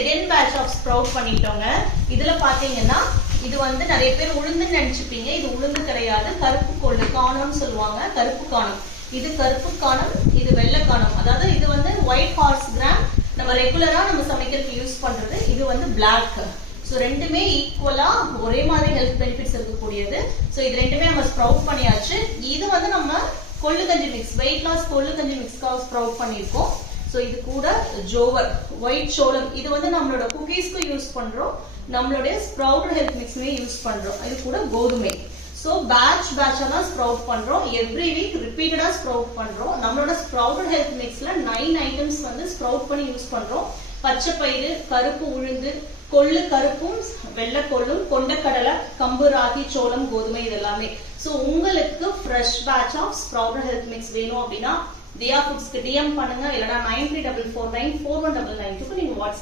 Second batch of sprout பண்ணிட்டோங்க. இதுல பாத்தீங்கன்னா இது வந்து நிறைய பேர் உளுந்துன்னு நினைச்சுப்பீங்க. இது உளுந்து கிடையாது, கருப்பு கொள்ளு காணம்னு சொல்லுவாங்க. கருப்பு காணம், இது கருப்பு காணம், இது வெள்ளை காணம். அதாவது இது வந்து ஒயிட் ஹார்ஸ் கிராம், நம்ம ரெகுலரா நம்ம சமைக்கிறதுக்கு யூஸ் பண்றது. இது வந்து பிளாக். ஸோ ரெண்டுமே ஈக்குவலா ஒரே மாதிரி ஹெல்த் பெனிஃபிட்ஸ் இருக்கக்கூடியது. ஸோ இது ரெண்டுமே நம்ம ஸ்ப்ரவுட் பண்ணியாச்சு. இது வந்து நம்ம கொள்ளு கஞ்சி மிக்ஸ், வெயிட் லாஸ் கொள்ளு கஞ்சி மிக்ஸ்க்காக ஸ்ப்ரவுட் பண்ணியிருக்கோம். ஸோ இது கூட ஜோவர், ஒயிட் சோளம், இது வந்து நம்மளோட குக்கீஸ்க்கு யூஸ் பண்றோம், நம்மளுடைய ஸ்ப்ரவுட் ஹெல்த் மிக்ஸ்மே யூஸ் பண்றோம். இது கூட கோதுமை. ஸோ பேட்சா தான் ஸ்ப்ரவுட் பண்றோம். எவ்ரி வீக் ரிப்பீட்டடா ஸ்ப்ரவுட் பண்றோம். நம்மளோட ஸ்ப்ரவுட் ஹெல்த் மிக்ஸ்ல 9 ஐட்டம்ஸ் வந்து ஸ்ப்ரவுட் பண்ணி யூஸ் பண்றோம். பச்சை பயிறு, கருப்பு உளுந்து, கொள்ளு கருப்பும் வெள்ளை கொள்ளும், கொண்டக்கடலை, கம்பு, ராகி, சோளம், கோதுமை, இது எல்லாமே. ஸோ உங்களுக்கு fresh batch of sprout health mix வேணும் அப்படின்னா தியா ஃபுட்ஸ்க்கு டிஎம் பண்ணுங்க. இல்லைனா 9344941992 நீங்க வாட்ஸ்அப்